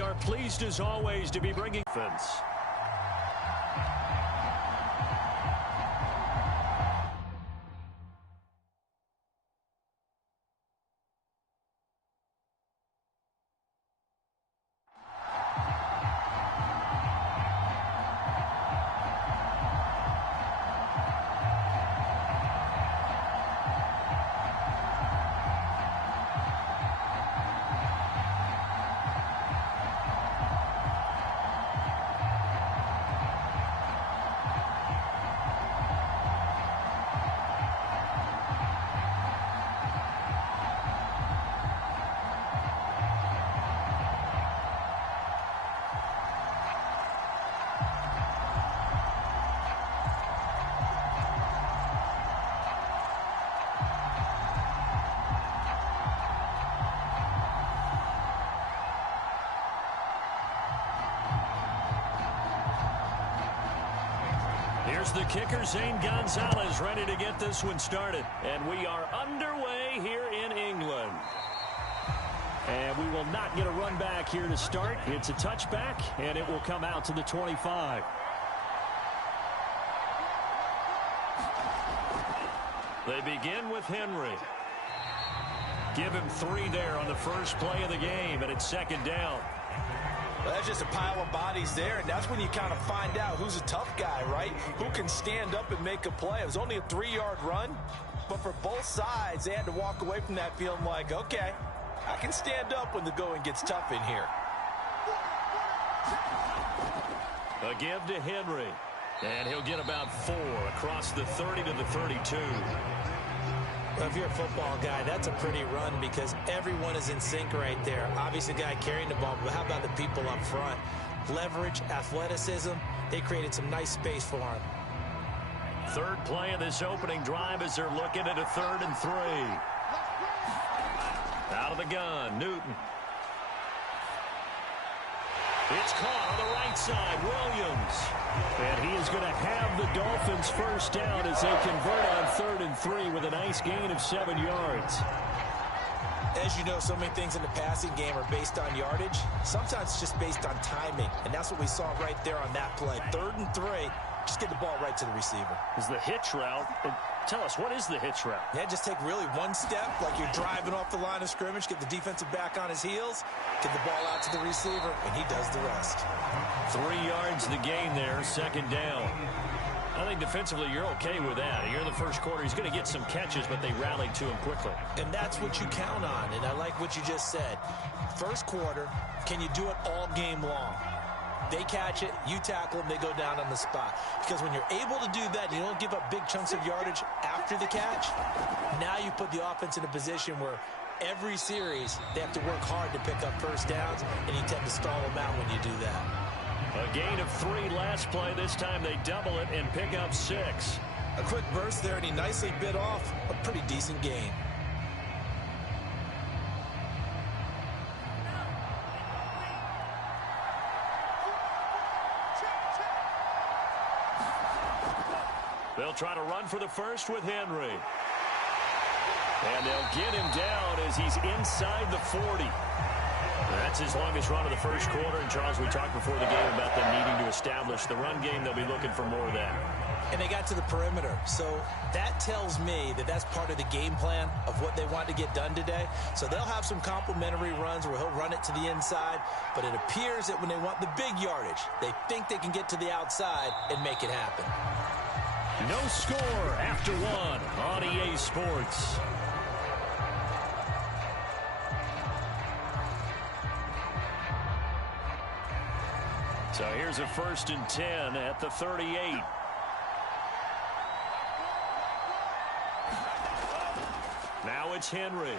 we are pleased as always to be bringing defense. Here's the kicker, Zane Gonzalez, ready to get this one started. And we are underway here in England. And we will not get a run back here to start. It's a touchback, and it will come out to the 25. They begin with Henry. Give him 3 there on the first play of the game, and it's second down. Well, that's just a pile of bodies there, and that's when you kind of find out who's a tough guy, right? Who can stand up and make a play. It was only a 3-yard run, but for both sides, they had to walk away from that feeling like, okay, I can stand up when the going gets tough in here. A give to Henry, and he'll get about 4 across the 30 to the 32. Well, if you're a football guy, that's a pretty run because everyone is in sync right there. Obviously, the guy carrying the ball, but how about the people up front? Leverage, athleticism, they created some nice space for him. Third play of this opening drive as they're looking at a 3rd and 3. Out of the gun, Newton. It's caught on the right side, Williams. And he is going to have the Dolphins first down as they convert on 3rd and 3 with a nice gain of 7 yards. As you know, so many things in the passing game are based on yardage. Sometimes it's just based on timing, and that's what we saw right there on that play. 3rd and 3, just get the ball right to the receiver. Is the hitch route. Tell us, what is the hitch route? Yeah, just take really one step, like you're driving off the line of scrimmage, get the defensive back on his heels, get the ball out to the receiver, and he does the rest. 3 yards the gain there, second down. I think defensively you're okay with that. You're in the first quarter. He's going to get some catches, but they rallied to him quickly. And that's what you count on, and I like what you just said. First quarter, can you do it all game long? They catch it, you tackle them, they go down on the spot. Because when you're able to do that, you don't give up big chunks of yardage after the catch. Now you put the offense in a position where every series they have to work hard to pick up first downs, and you tend to stall them out when you do that. A gain of 3 last play. This time they double it and pick up 6. A quick burst there, and he nicely bit off a pretty decent gain. They'll try to run for the first with Henry. And they'll get him down as he's inside the 40. That's his longest run of the first quarter. And, Charles, we talked before the game about them needing to establish the run game. They'll be looking for more of that. And they got to the perimeter. So that tells me that that's part of the game plan of what they want to get done today. So they'll have some complimentary runs where he'll run it to the inside. But it appears that when they want the big yardage, they think they can get to the outside and make it happen. No score after 1 on EA Sports. So here's a 1st and 10 at the 38. Now it's Henry.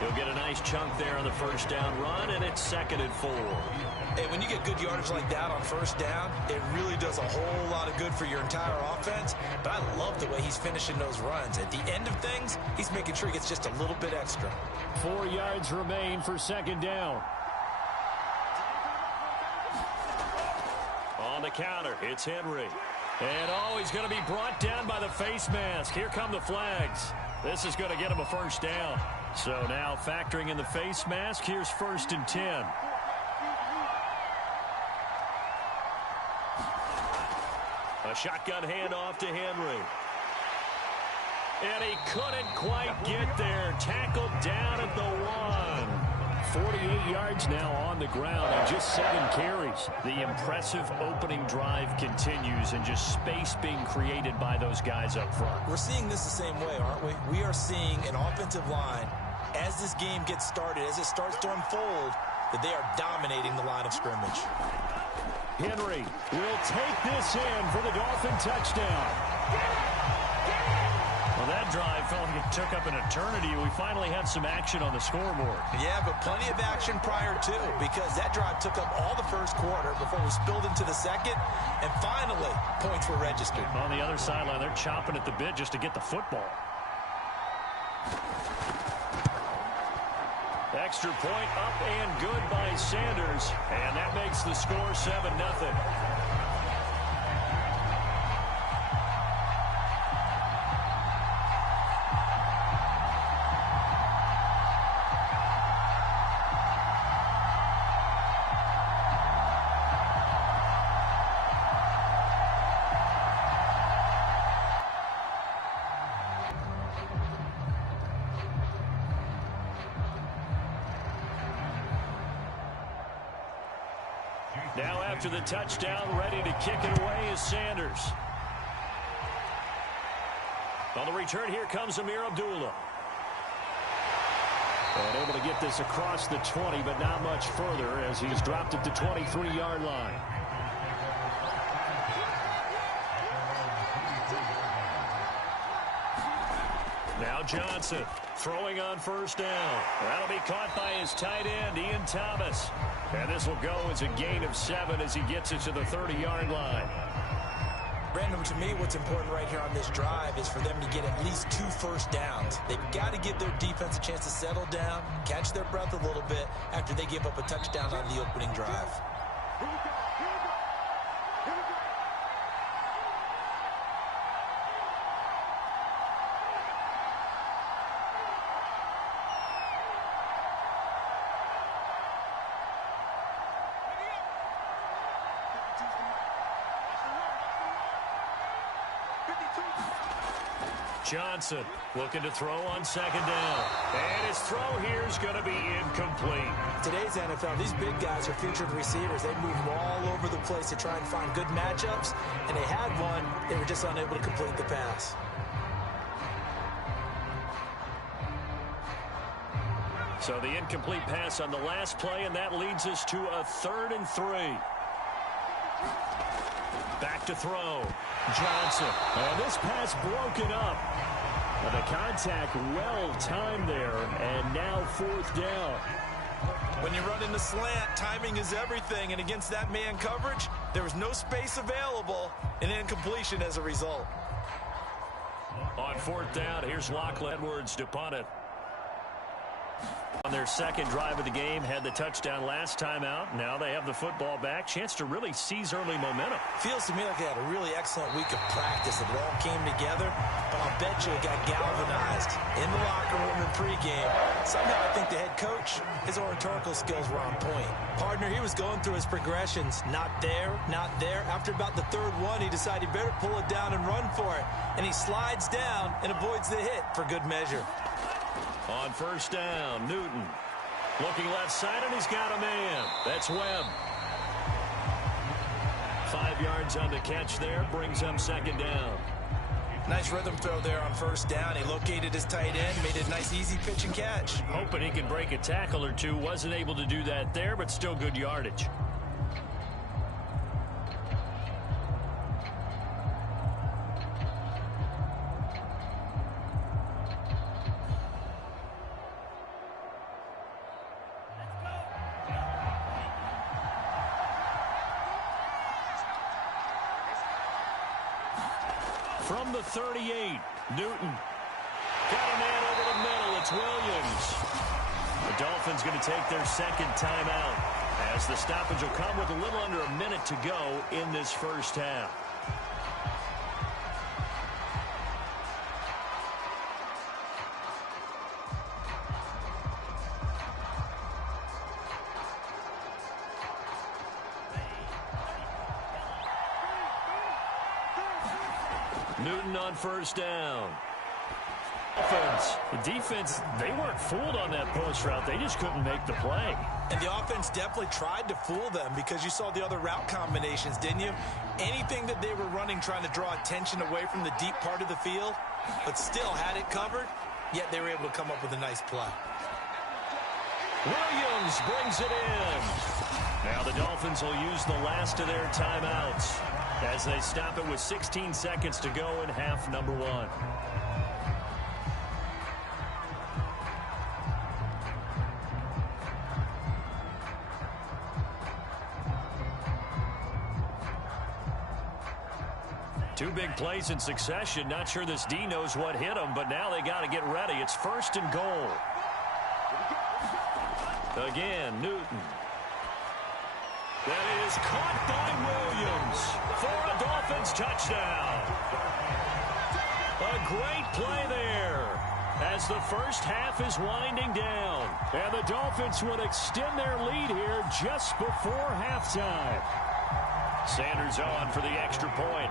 He'll get a nice chunk there on the first down run, and it's 2nd and 4. Hey, when you get good yardage like that on first down, it really does a whole lot of good for your entire offense. But I love the way he's finishing those runs. At the end of things, he's making sure he gets just a little bit extra. 4 yards remain for second down. On the counter, it's Henry. And, he's going to be brought down by the face mask. Here come the flags. This is going to get him a first down. So now factoring in the face mask, here's 1st and 10. A shotgun handoff to Henry. And he couldn't quite get there. Tackled down at the 1. 48 yards now on the ground and just 7 carries. The impressive opening drive continues and just space being created by those guys up front. We're seeing this the same way, aren't we? We are seeing an offensive line, as this game gets started, as it starts to unfold, that they are dominating the line of scrimmage. Henry will take this in for the Dolphin touchdown. Well, that drive felt like it took up an eternity. We finally have some action on the scoreboard. Yeah, but plenty of action prior to, because that drive took up all the first quarter before we spilled into the second, and finally, points were registered. On the other sideline, they're chomping at the bit just to get the football. Extra point up and good by Sanders, and that makes the score 7-0. Now after the touchdown, ready to kick it away is Sanders. On the return, here comes Amir Abdullah. And able to get this across the 20, but not much further as he's dropped at the 23-yard line. Now Johnson throwing on 1st down. That'll be caught by his tight end, Ian Thomas. And this will go as a gain of 7 as he gets it to the 30-yard line. Brandon, to me, what's important right here on this drive is for them to get at least 2 first downs. They've got to give their defense a chance to settle down, catch their breath a little bit after they give up a touchdown on the opening drive. Johnson looking to throw on 2nd down. And his throw here is going to be incomplete. Today's NFL, these big guys are featured receivers. They move all over the place to try and find good matchups. And they had one. They were just unable to complete the pass. So the incomplete pass on the last play, and that leads us to a 3rd and 3. Back to throw. Johnson. And this pass broken up. And the contact well timed there. And now 4th down. When you run in the slant, timing is everything. And against that man coverage, there was no space available. And incompletion as a result. On 4th down, here's Lachlan Edwards to punt it. On their 2nd drive of the game, had the touchdown last time out. Now they have the football back. Chance to really seize early momentum. Feels to me like they had a really excellent week of practice. It all came together, but I'll bet you it got galvanized in the locker room in pregame. Somehow I think the head coach, his oratorical skills were on point. Partner, he was going through his progressions. Not there, not there. After about the 3rd one, he decided he better pull it down and run for it. And he slides down and avoids the hit for good measure. On 1st down, Newton looking left side, and he's got a man. That's Webb. 5 yards on the catch there, brings him 2nd down. Nice rhythm throw there on 1st down. He located his tight end, made a nice easy pitch and catch. Hoping he can break a tackle or two. Wasn't able to do that there, but still good yardage. From the 38, Newton. Got a man over the middle. It's Williams. The Dolphins going to take their 2nd timeout as the stoppage will come with a little under a minute to go in this 1st half. Newton on first down. Offense. The defense, they weren't fooled on that post route. They just couldn't make the play. And the offense definitely tried to fool them because you saw the other route combinations, didn't you? Anything that they were running trying to draw attention away from the deep part of the field, but still had it covered, yet they were able to come up with a nice play. Williams brings it in. Now the Dolphins will use the last of their timeouts as they stop it with 16 seconds to go in half number 1. Two big plays in succession. Not sure this D knows what hit him, but now they got to get ready. It's 1st and goal. Again, Newton. That is caught by Williams for a Dolphins touchdown. A great play there as the first half is winding down. And the Dolphins would extend their lead here just before halftime. Sanders on for the extra point.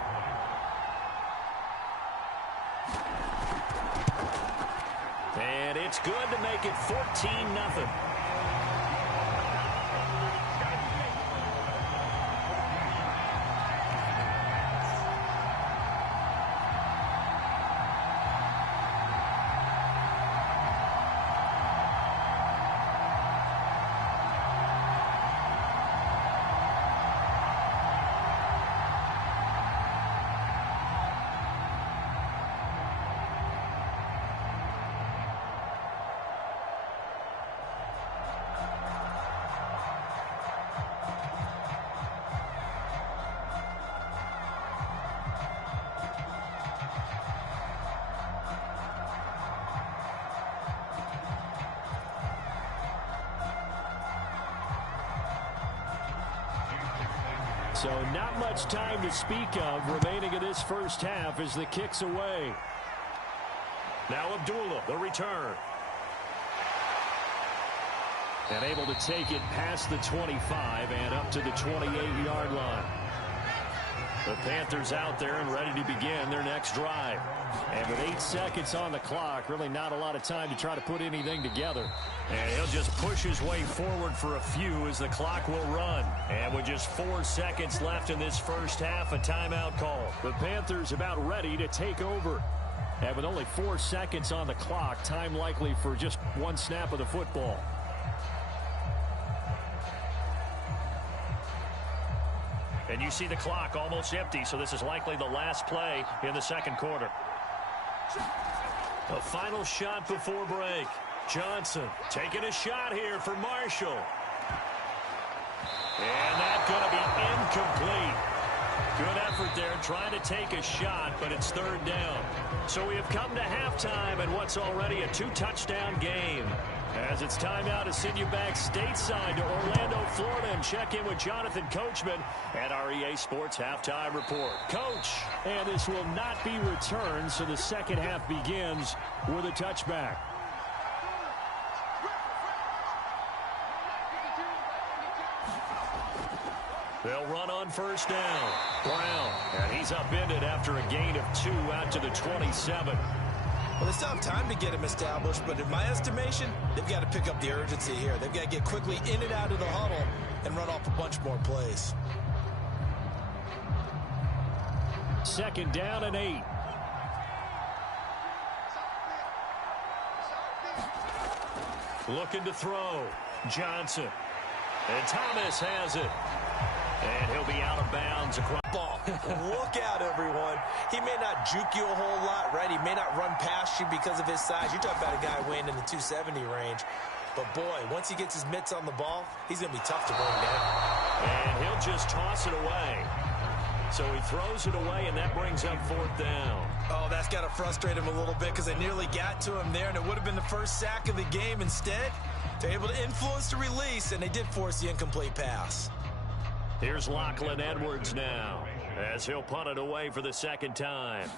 And it's good to make it 14-0. So not much time to speak of remaining in this first half as the kick's away. Now Abdullah, the return. And able to take it past the 25 and up to the 28-yard line. The Panthers out there and ready to begin their next drive. And with 8 seconds on the clock, really not a lot of time to try to put anything together. And he'll just push his way forward for a few as the clock will run. And with just 4 seconds left in this first half, a timeout call. The Panthers about ready to take over. And with only 4 seconds on the clock, time likely for just one snap of the football. And you see the clock almost empty, so this is likely the last play in the second quarter. A final shot before break. Johnson taking a shot here for Marshall. And that's going to be incomplete. Good effort there trying to take a shot, but it's 3rd down. So we have come to halftime in what's already a 2-touchdown game. As it's time now to send you back stateside to Orlando, Florida, and check in with Jonathan Coachman at our EA Sports Halftime Report. Coach, and this will not be returned, so the second half begins with a touchback. They'll run on first down. Brown, and he's upended after a gain of 2 out to the 27. Well, they still have time to get him established, but in my estimation, they've got to pick up the urgency here. They've got to get quickly in and out of the huddle and run off a bunch more plays. 2nd down and 8. Looking to throw. Johnson. And Thomas has it. And he'll be out of bounds across. Ball. Look out, everyone. He may not juke you a whole lot, right? He may not run past you because of his size. You're talking about a guy weighing in the 270 range. But, boy, once he gets his mitts on the ball, he's going to be tough to bring down. And he'll just toss it away. So he throws it away, and that brings up 4th down. Oh, that's got to frustrate him a little bit because they nearly got to him there, and it would have been the first sack of the game. Instead, they're able to influence the release, and they did force the incomplete pass. Here's Lachlan Edwards now as he'll punt it away for the 2nd time.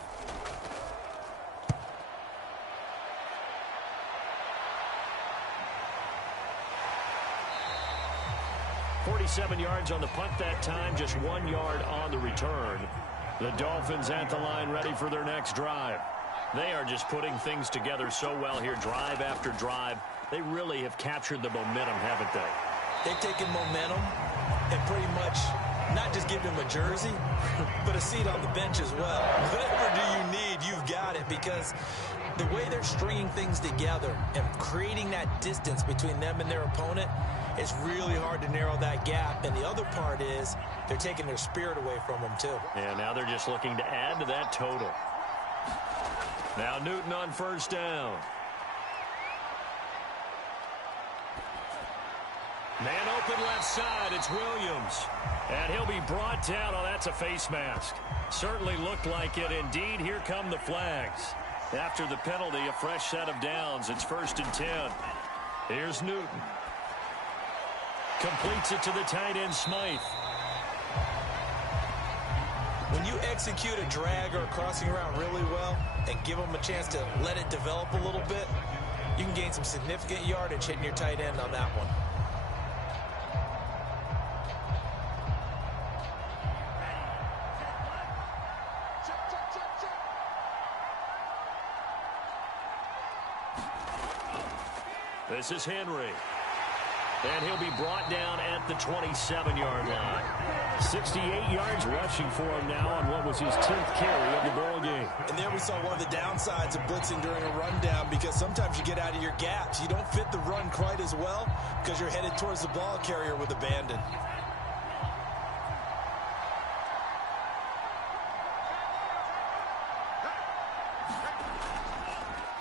"47 yards on the punt that time, just 1 yard on the return. The Dolphins at the line, ready for their next drive. They are just putting things together so well here, drive after drive. They really have captured the momentum, haven't they? They've taken momentum and pretty much not just given him a jersey, but a seat on the bench as well. Whatever do you need, you've got it, because the way they're stringing things together and creating that distance between them and their opponent, it's really hard to narrow that gap. And the other part is they're taking their spirit away from them, too. And now they're just looking to add to that total. Now Newton on first down. Man open left side, it's Williams. And he'll be brought down. Oh, that's a face mask. Certainly looked like it. Indeed, here come the flags. After the penalty, a fresh set of downs. It's 1st and 10. Here's Newton. Completes it to the tight end, Smythe. When you execute a drag or a crossing route really well and give them a chance to let it develop a little bit, you can gain some significant yardage hitting your tight end on that one. This is Henry. And he'll be brought down at the 27-yard line. 68 yards rushing for him now on what was his 10th carry of the ball game. And there we saw one of the downsides of blitzing during a rundown, because sometimes you get out of your gaps. You don't fit the run quite as well because you're headed towards the ball carrier with abandon.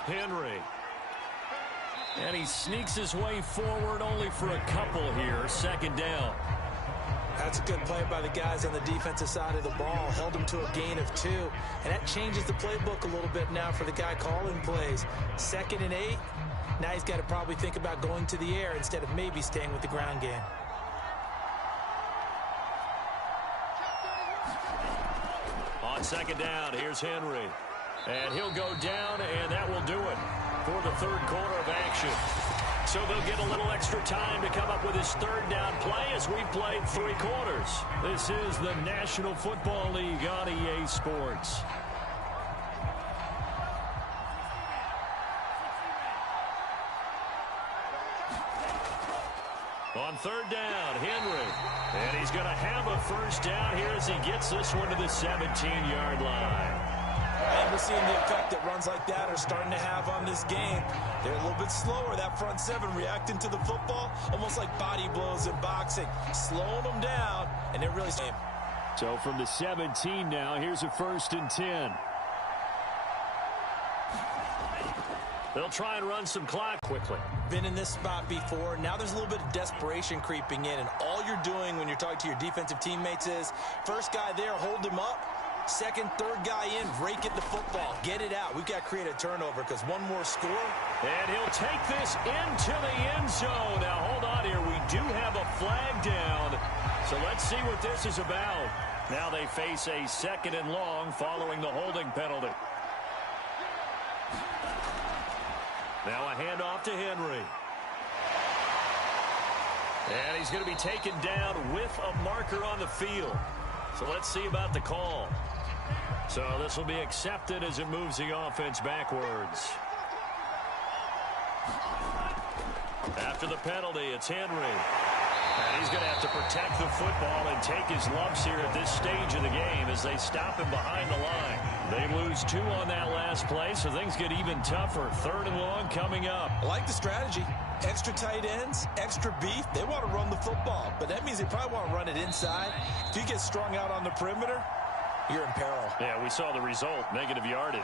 Henry. And he sneaks his way forward only for a couple here. 2nd down. That's a good play by the guys on the defensive side of the ball. Held him to a gain of 2. And that changes the playbook a little bit now for the guy calling plays. 2nd and 8. Now he's got to probably think about going to the air instead of maybe staying with the ground game. On 2nd down, here's Henry. And he'll go down, and that will do it for the 3rd quarter of action. So they'll get a little extra time to come up with his 3rd down play as we've played 3 quarters. This is the National Football League on EA Sports. On 3rd down, Henry. And he's going to have a 1st down here as he gets this one to the 17-yard line. And we're seeing the effect that runs like that are starting to have on this game. They're a little bit slower, that front 7, reacting to the football, almost like body blows in boxing, slowing them down, and they're really... So from the 17 now, here's a 1st and 10. They'll try and run some clock quickly. Been in this spot before. Now there's a little bit of desperation creeping in, and all you're doing when you're talking to your defensive teammates is, first guy there, hold him up. 2nd, 3rd guy in, rake at the football. Get it out. We've got to create a turnover because one more score. And he'll take this into the end zone. Now, hold on here. We do have a flag down. So let's see what this is about. Now they face a 2nd and long following the holding penalty. Now a handoff to Henry. And he's going to be taken down with a marker on the field. So let's see about the call. So this will be accepted as it moves the offense backwards. After the penalty, it's Henry. And he's going to have to protect the football and take his lumps here at this stage of the game as they stop him behind the line. They lose 2 on that last play, so things get even tougher. 3rd and long coming up. I like the strategy. Extra tight ends, extra beef. They want to run the football, but that means they probably want to run it inside. If you get strung out on the perimeter, you're in peril. Yeah, we saw the result, negative yardage.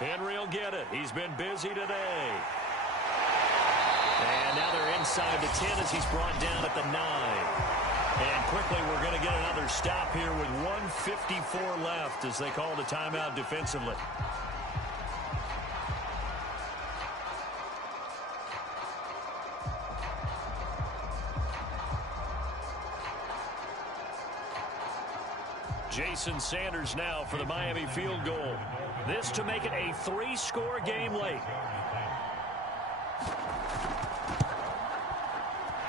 Henry will get it. He's been busy today. And now they're inside the 10 as he's brought down at the 9. And quickly we're going to get another stop here with 1:54 left as they call the timeout defensively. Jason Sanders now for the Miami field goal. This to make it a 3-score game late.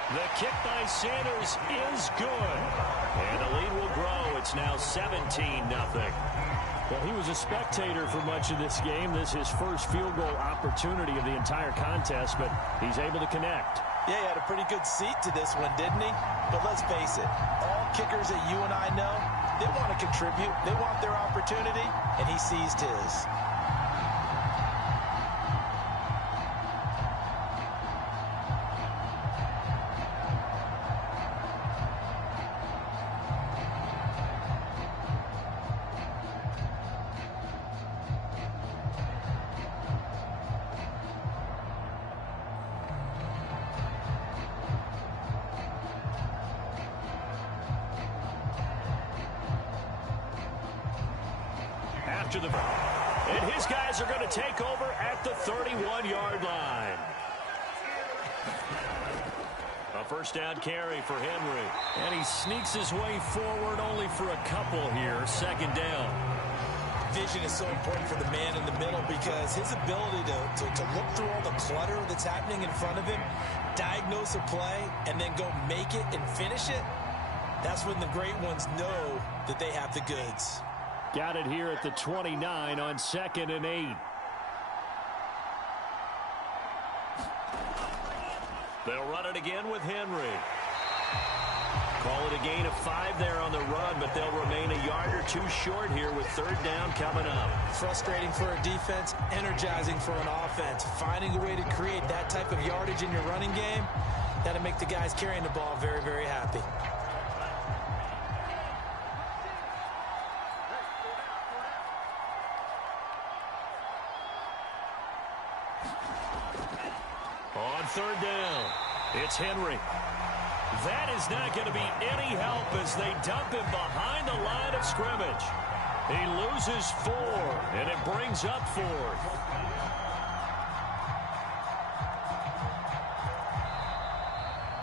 The kick by Sanders is good. And the lead will grow. It's now 17-0. Well, he was a spectator for much of this game. This is his first field goal opportunity of the entire contest, but he's able to connect. Yeah, he had a pretty good seat to this one, didn't he? But let's face it, all kickers that you and I know, they want to contribute. They want their opportunity, and he seized his. And his guys are going to take over at the 31-yard line. A first down carry for Henry. And he sneaks his way forward only for a couple here. Second down. Vision is so important for the man in the middle because his ability to look through all the clutter that's happening in front of him, diagnose a play, and then go make it and finish it, that's when the great ones know that they have the goods. Got it here at the 29 on 2nd and 8. They'll run it again with Henry. Call it a gain of 5 there on the run, but they'll remain a yard or two short here with third down coming up. Frustrating for a defense, energizing for an offense. Finding a way to create that type of yardage in your running game, that'll make the guys carrying the ball very, very happy. On third down, it's Henry. That is not going to be any help as they dump him behind the line of scrimmage. He loses 4, and it brings up 4th.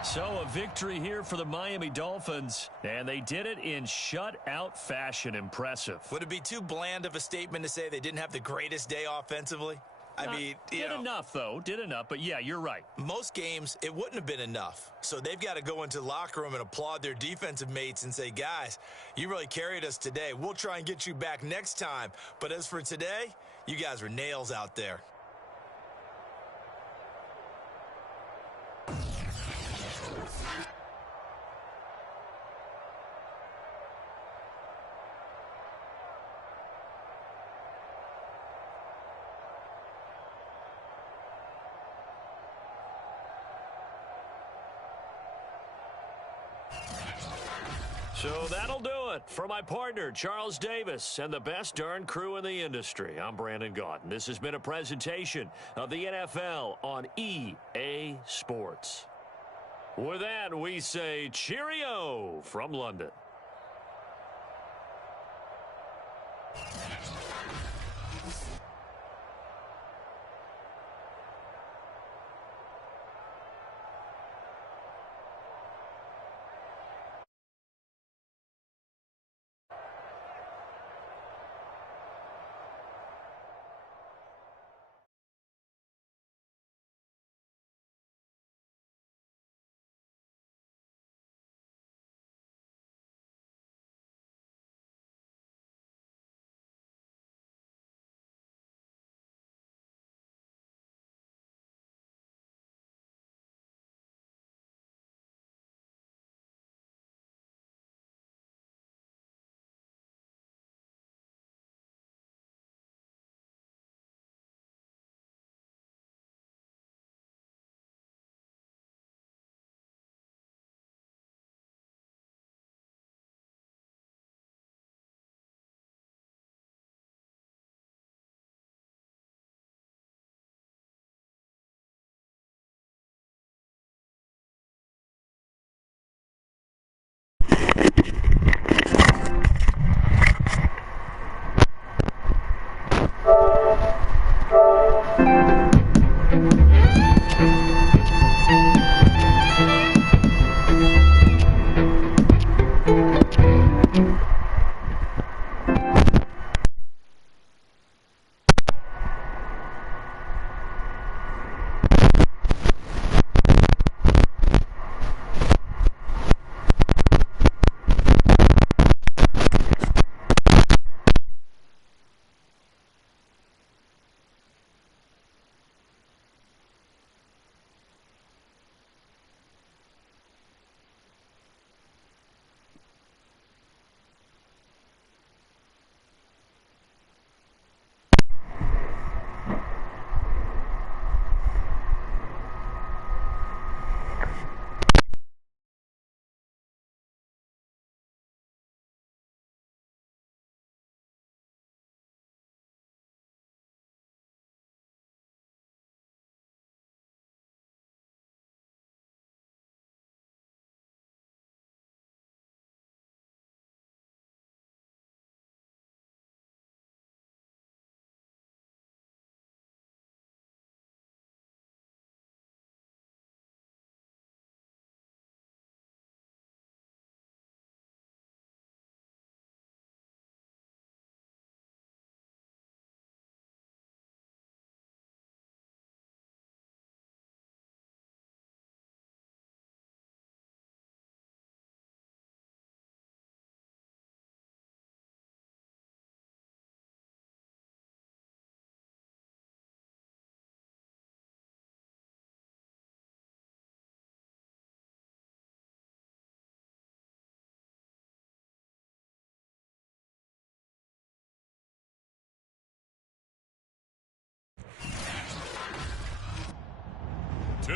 So a victory here for the Miami Dolphins, and they did it in shutout fashion. Impressive. Would it be too bland of a statement to say they didn't have the greatest day offensively? I mean, did enough, though. Did enough. But, yeah, you're right. Most games, it wouldn't have been enough. So they've got to go into the locker room and applaud their defensive mates and say, guys, you really carried us today. We'll try and get you back next time. But as for today, you guys were nails out there. So that'll do it for my partner, Charles Davis, and the best darn crew in the industry. I'm Brandon Gaudin. This has been a presentation of the NFL on EA Sports. With that, we say cheerio from London.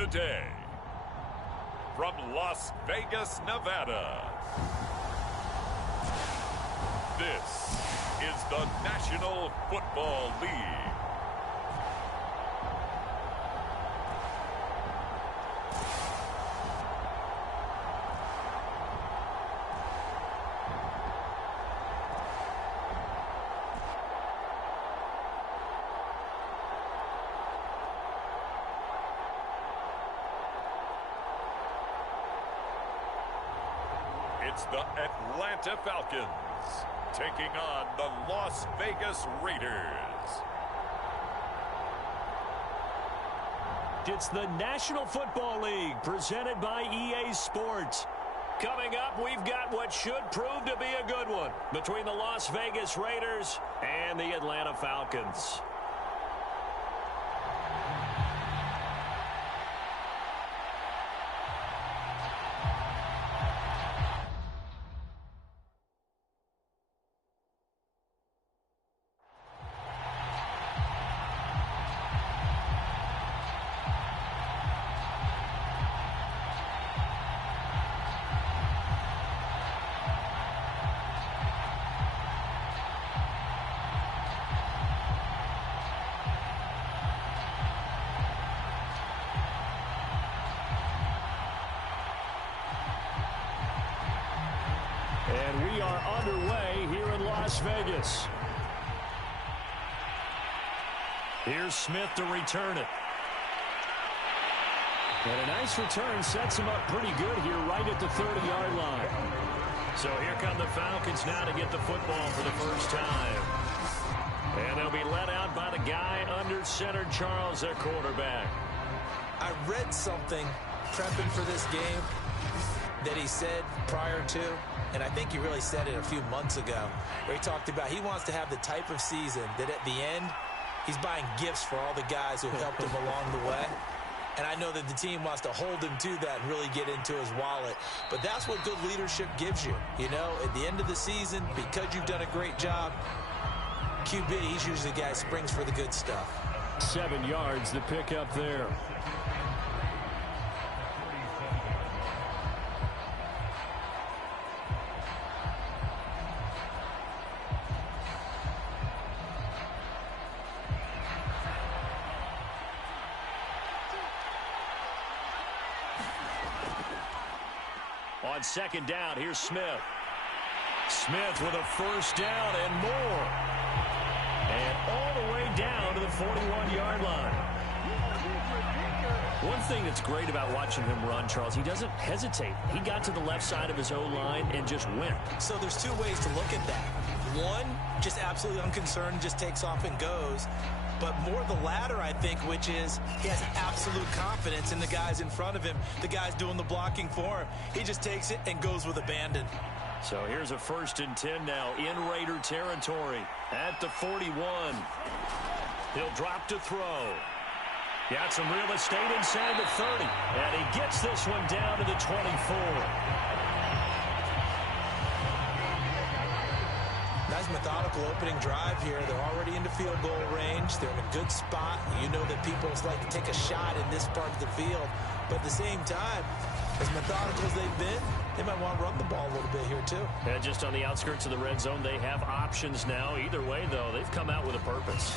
Today, from Las Vegas, Nevada, this is the National Football League. It's the Atlanta Falcons taking on the Las Vegas Raiders. It's the National Football League presented by EA Sports. Coming up, we've got what should prove to be a good one between the Las Vegas Raiders and the Atlanta Falcons. And we are underway here in Las Vegas. Here's Smith to return it. And a nice return sets him up pretty good here right at the 30-yard line. So here come the Falcons now to get the football for the first time. And they'll be led out by the guy under center, Charles, their quarterback. I read something prepping for this game that he said prior to, and I think he really said it a few months ago, where he talked about he wants to have the type of season that at the end, he's buying gifts for all the guys who helped him along the way. And I know that the team wants to hold him to that and really get into his wallet. But that's what good leadership gives you. You know, at the end of the season, because you've done a great job, QB, he's usually the guy who springs for the good stuff. 7 yards to pick up there. On second down, here's Smith. Smith with a first down and more. And all the way down to the 41-yard line. One thing that's great about watching him run, Charles, he doesn't hesitate. He got to the left side of his O-line and just went. So there's two ways to look at that. One, just absolutely unconcerned, just takes off and goes. But more the latter, I think, which is he has absolute confidence in the guys in front of him, the guys doing the blocking for him. He just takes it and goes with abandon. So here's a 1st and 10 now in Raider territory at the 41. He'll drop to throw. Got some real estate inside the 30. And he gets this one down to the 24. Nice methodical opening drive here. They're already into field goal range. They're in a good spot. You know that people like to take a shot in this part of the field. But at the same time, as methodical as they've been, they might want to run the ball a little bit here too. And just on the outskirts of the red zone, they have options now. Either way, though, they've come out with a purpose.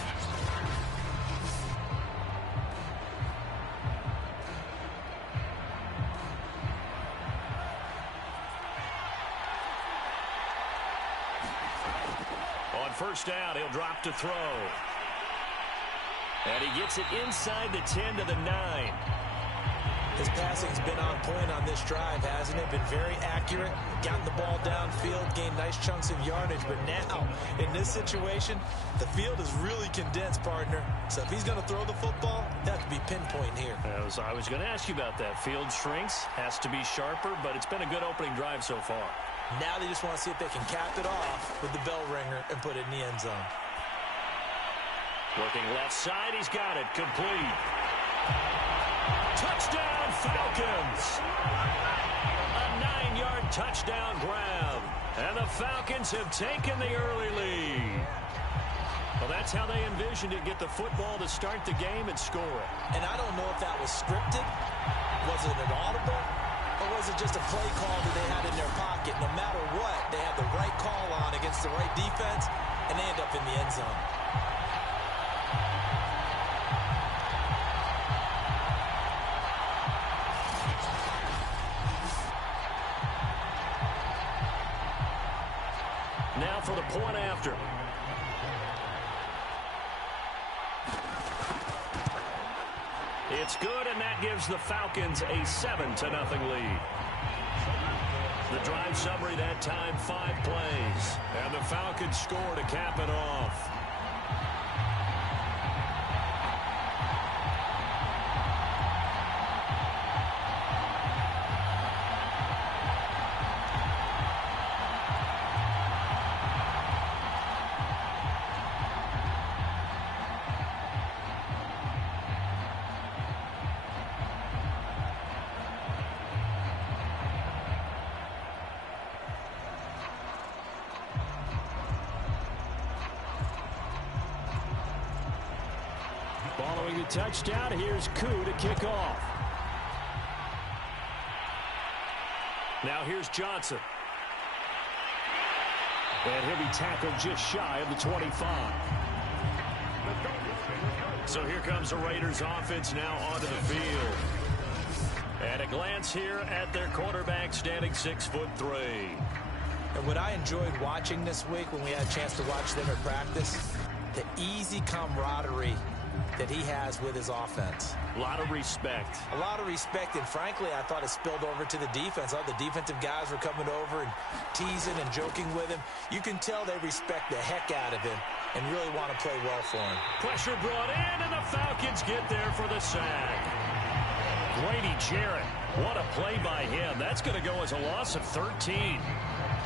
First down, he'll drop to throw. And he gets it inside the 10 to the 9. His passing's been on point on this drive, hasn't it? Been very accurate, gotten the ball downfield, gained nice chunks of yardage. But now, in this situation, the field is really condensed, partner. So if he's going to throw the football, that has to be pinpoint here. I was going to ask you about that. Field shrinks, has to be sharper, but it's been a good opening drive so far. Now they just want to see if they can cap it off with the bell ringer and put it in the end zone. Working left side, he's got it. Complete. Touchdown, Falcons! A 9-yard touchdown grab. And the Falcons have taken the early lead. Well, that's how they envisioned it. Get the football to start the game and score it. And I don't know if that was scripted. Was it an audible? Or was it just a play call that they had in their pocket? No matter what, they had the right call on against the right defense, and they end up in the end zone. Now for the point after. It's good, and that gives the Falcons a 7-0 lead. The drive summary that time, 5 plays. And the Falcons score to cap it off. Following the touchdown, here's Koo to kick off. Now here's Johnson. And he'll be tackled just shy of the 25. So here comes the Raiders offense now onto the field. At a glance here at their quarterback standing 6'3". And what I enjoyed watching this week when we had a chance to watch them at practice, the easy camaraderie that he has with his offense. A lot of respect. A lot of respect, and frankly, I thought it spilled over to the defense. All the defensive guys were coming over and teasing and joking with him. You can tell they respect the heck out of him and really want to play well for him. Pressure brought in, and the Falcons get there for the sack. Grady Jarrett, what a play by him. That's going to go as a loss of 13.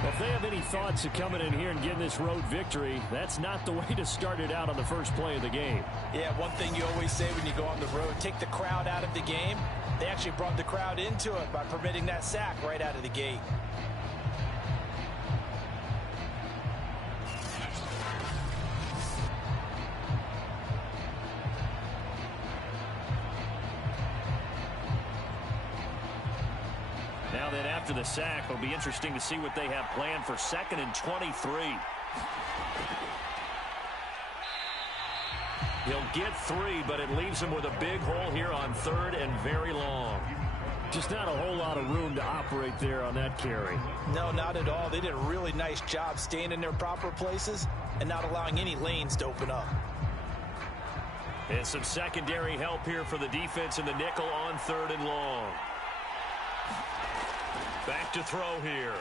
Well, if they have any thoughts of coming in here and getting this road victory, that's not the way to start it out on the first play of the game. Yeah, one thing you always say when you go on the road, take the crowd out of the game. They actually brought the crowd into it by permitting that sack right out of the gate. Now that after the sack, it'll be interesting to see what they have planned for 2nd and 23. He'll get 3, but it leaves him with a big hole here on 3rd and very long. Just not a whole lot of room to operate there on that carry. No, not at all. They did a really nice job staying in their proper places and not allowing any lanes to open up. And some secondary help here for the defense in the nickel on 3rd and long. Back to throw here.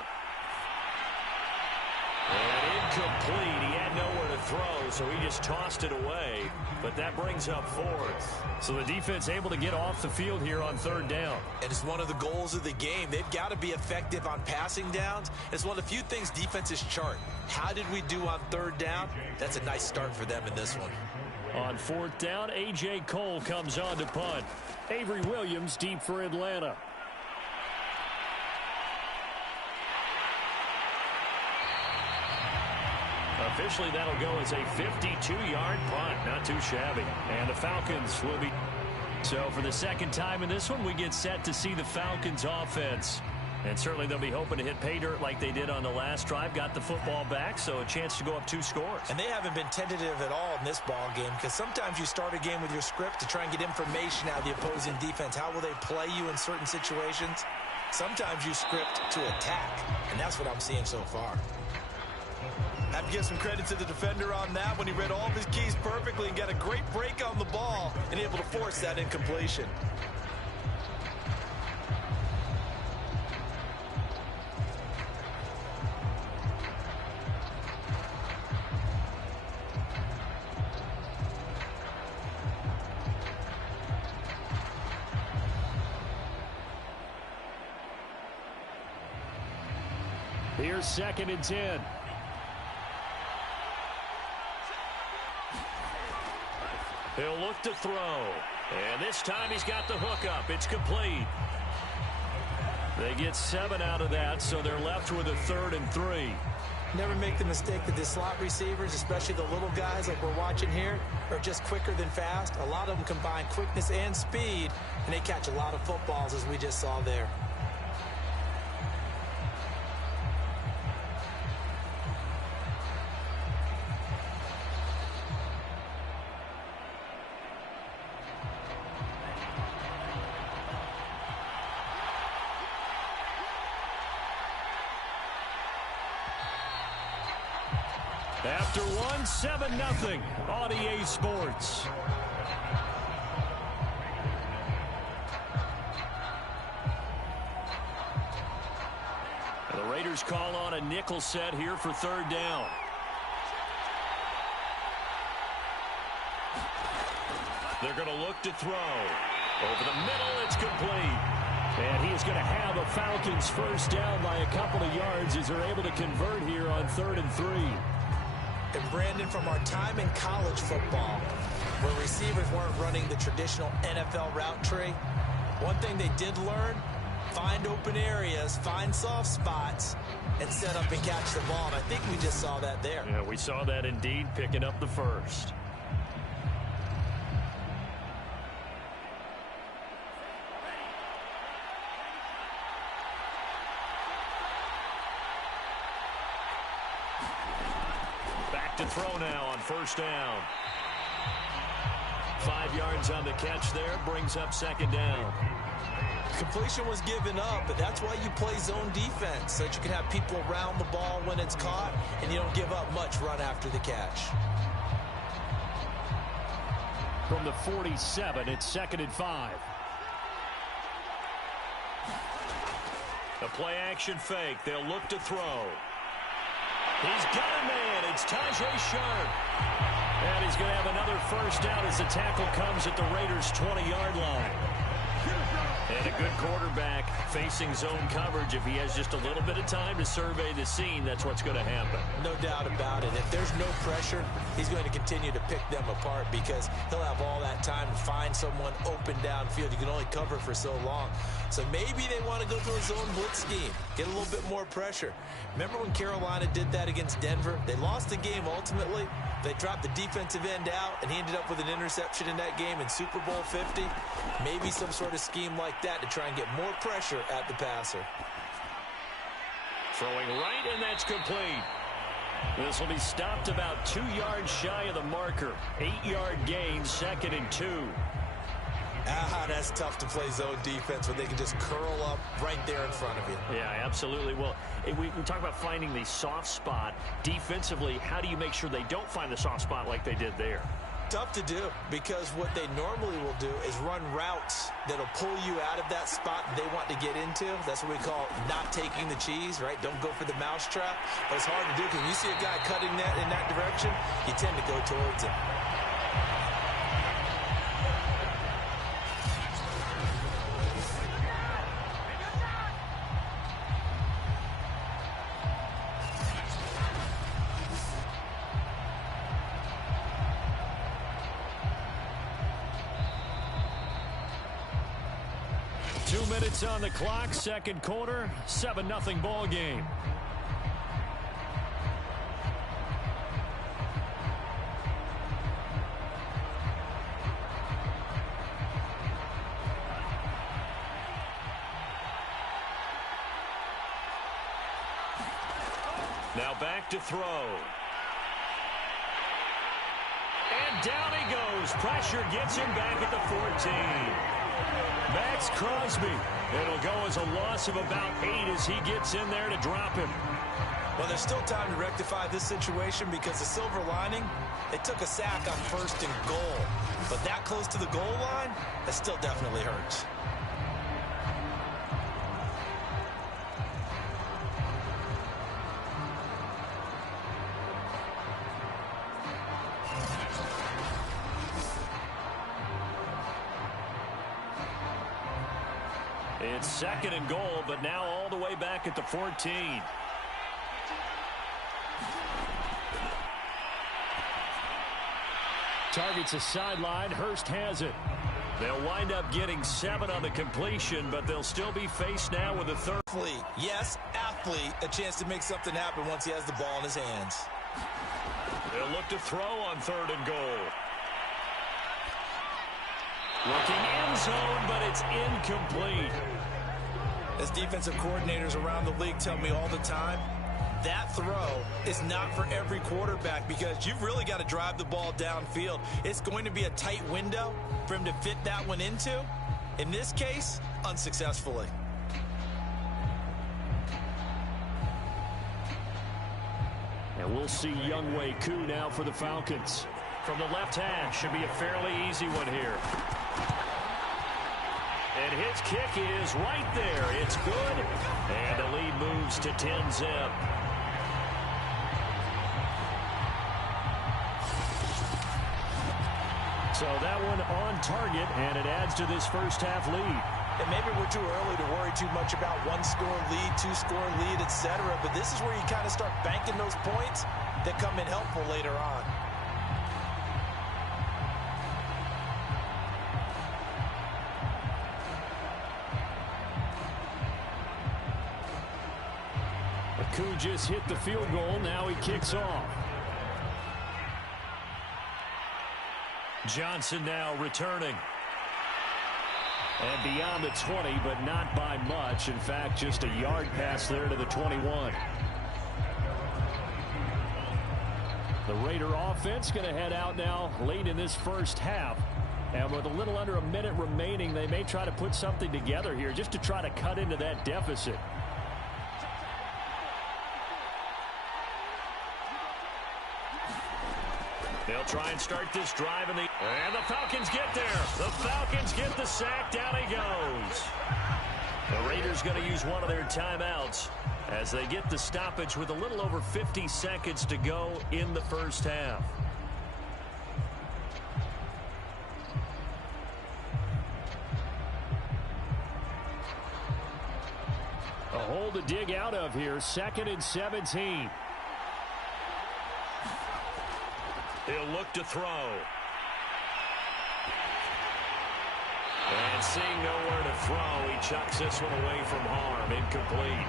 And incomplete. He had nowhere to throw, so he just tossed it away. But that brings up 4th. So the defense able to get off the field here on 3rd down. And it's one of the goals of the game. They've got to be effective on passing downs. It's one of the few things defenses chart. How did we do on 3rd down? That's a nice start for them in this one. On 4th down, A.J. Cole comes on to punt. Avery Williams deep for Atlanta. Officially, that'll go as a 52-yard punt. Not too shabby. And the Falcons will be... So for the 2nd time in this one, we get set to see the Falcons offense. And certainly they'll be hoping to hit pay dirt like they did on the last drive. Got the football back, so a chance to go up 2 scores. And they haven't been tentative at all in this ball game, because sometimes you start a game with your script to try and get information out of the opposing defense. How will they play you in certain situations? Sometimes you script to attack, and that's what I'm seeing so far. I have to give some credit to the defender on that when he read all of his keys perfectly and got a great break on the ball and able to force that incompletion. Here's 2nd and 10. He'll look to throw. And this time he's got the hook up. It's complete. They get 7 out of that, so they're left with a 3rd and 3. Never make the mistake that the slot receivers, especially the little guys like we're watching here, are just quicker than fast. A lot of them combine quickness and speed, and they catch a lot of footballs, as we just saw there. After one, 7-0 on EA Sports. The Raiders call on a nickel set here for third down. They're going to look to throw. Over the middle, it's complete. And he is going to have a Falcons first down by a couple of yards as they're able to convert here on 3rd and 3. And Brandon, from our time in college football, where receivers weren't running the traditional NFL route tree, one thing they did learn, find open areas, find soft spots, and set up and catch the ball. And I think we just saw that there. Yeah, we saw that indeed, picking up the first. To throw now on first down. 5 yards on the catch there, brings up second down. Completion was given up, but that's why you play zone defense, so that you can have people around the ball when it's caught, and you don't give up much run after the catch. From the 47, it's 2nd and 5. The play action fake. They'll look to throw. He's got a man. It's Tajae Sharpe. And he's going to have another first down as the tackle comes at the Raiders' 20-yard line. And a good quarterback facing zone coverage. If he has just a little bit of time to survey the scene, that's what's going to happen. No doubt about it. If there's no pressure, he's going to continue to pick them apart because he'll have all that time to find someone open downfield. You can only cover for so long. So maybe they want to go to a zone blitz scheme, get a little bit more pressure. Remember when Carolina did that against Denver? They lost the game ultimately. They dropped the defensive end out, and he ended up with an interception in that game in Super Bowl 50. Maybe some sort of scheme like that to try and get more pressure at the passer. Throwing right, and that's complete. This will be stopped about 2 yards shy of the marker. 8-yard gain, 2nd and 2. That's tough to play zone defense when they can just curl up right there in front of you. Yeah, absolutely. Well, we talk about finding the soft spot. Defensively, how do you make sure they don't find the soft spot like they did there? Tough to do because what they normally will do is run routes that'll pull you out of that spot they want to get into. That's what we call not taking the cheese, right? Don't go for the mousetrap. But it's hard to do because when you see a guy cutting that in that direction, you tend to go towards him. On the clock, second quarter, 7-0 ball game. Now back to throw. And down he goes. Pressure gets him back at the 14. Max Crosby. It'll go as a loss of about 8 as he gets in there to drop him. Well, there's still time to rectify this situation because the silver lining, they took a sack on 1st and goal. But that close to the goal line, that still definitely hurts. It's 2nd and goal, but now all the way back at the 14. Targets a sideline. Hurst has it. They'll wind up getting 7 on the completion, but they'll still be faced now with a third. Yes, athlete, a chance to make something happen once he has the ball in his hands. They'll look to throw on 3rd and goal. Looking end zone, but it's incomplete. As defensive coordinators around the league tell me all the time, that throw is not for every quarterback because you've really got to drive the ball downfield. It's going to be a tight window for him to fit that one into. In this case, unsuccessfully. And we'll see Younghoe Koo now for the Falcons. From the left hash, should be a fairly easy one here. And his kick is right there. It's good. And the lead moves to 10-zip. So that one on target, and it adds to this first half lead. And maybe we're too early to worry too much about 1-score lead, 2-score lead, etc. But this is where you kind of start banking those points that come in helpful later on. Koo just hit the field goal. Now he kicks off. Johnson now returning. And beyond the 20, but not by much. In fact, just a yard pass there to the 21. The Raider offense going to head out now late in this first half. And with a little under a minute remaining, they may try to put something together here just to try to cut into that deficit. They'll try and start this drive, and the Falcons get there. The Falcons get the sack. Down he goes. The Raiders going to use one of their timeouts as they get the stoppage with a little over 50 seconds to go in the first half. A hole to dig out of here. 2nd and 17. He'll look to throw. And seeing nowhere to throw, he chucks this one away from harm. Incomplete.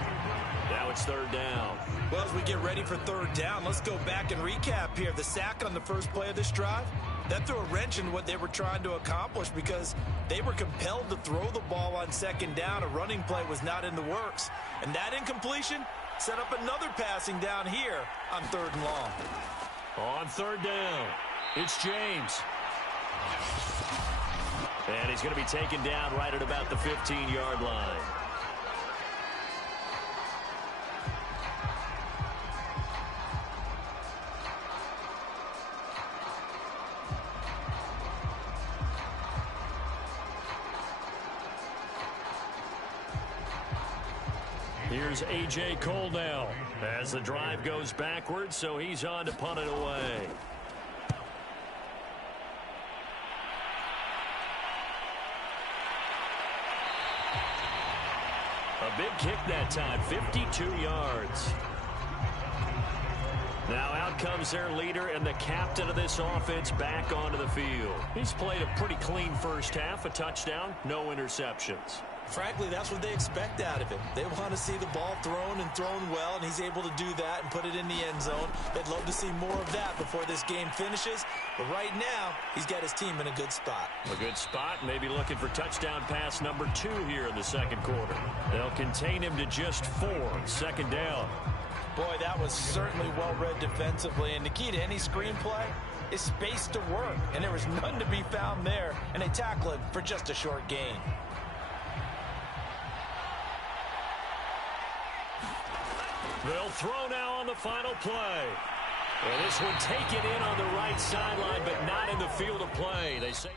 Now it's 3rd down. Well, as we get ready for 3rd down, let's go back and recap here. The sack on the first play of this drive, that threw a wrench in what they were trying to accomplish because they were compelled to throw the ball on 2nd down. A running play was not in the works. And that incompletion set up another passing down here on 3rd and long. On 3rd down, it's James. And he's going to be taken down right at about the 15-yard line. Here's A.J. Cole now as the drive goes backwards, so he's on to punt it away. A big kick that time, 52 yards. Now out comes their leader and the captain of this offense back onto the field. He's played a pretty clean first half, a touchdown, no interceptions. Frankly, that's what they expect out of him. They want to see the ball thrown and thrown well, and he's able to do that and put it in the end zone. They'd love to see more of that before this game finishes. But right now, he's got his team in a good spot. A good spot, maybe looking for touchdown pass number 2 here in the 2nd quarter. They'll contain him to just 4, 2nd down. Boy, that was certainly well-read defensively, and the key to any screenplay is space to work, and there was none to be found there, and they tackle it for just a short gain. They'll throw now on the final play. And this one taken in on the right sideline, but not in the field of play. They say...